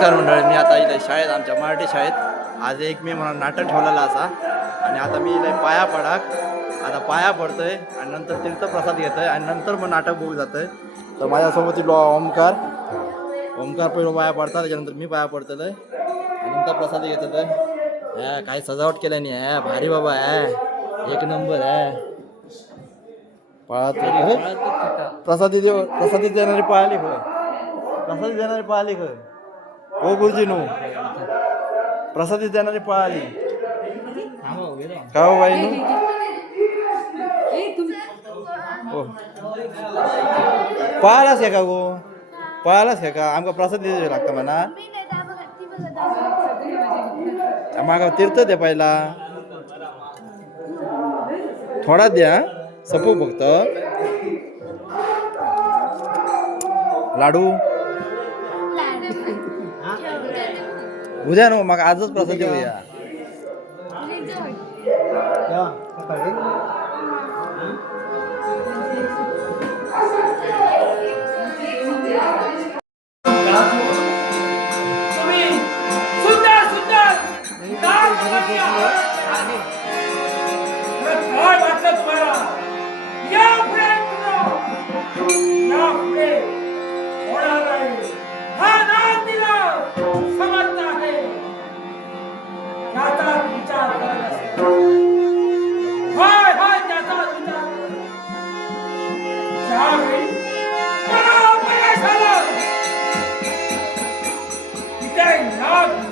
नमस्कार मंडळी, मी आता इथे शाळेत आमच्या मराठी शाळेत आज 1 मे म्हणून नाटक ठेवलेला असा आणि आता मी इथे पाया पडाक आता पाया पडतोय आणि नंतर तीर्थप्रसाद घेतोय आणि नंतर मग नाटक बघू जातोय. तर माझ्यासोबत ओमकार पहिलं पाया पडतात, त्याच्यानंतर मी पाया पडतोय आणि नंतर प्रसाद घेतोय. काही सजावट केल्या नाही भारी बाबा एक नंबर प्रसादी देणारी पळाली खय प्रसादी देणारी पळाली खय हो गुरुजी नो प्रसादी देणारी पळाली का हो बाई नु पळालाच आहे का गो पळालाच आहे का आमका प्रसाद द्यायला लागतं म्हणा मागा तीर्थ दे पहिला थोडा द्या सपू फक्त लाडू उद्या नो मग आजच प्रसाद देऊया. Thank God.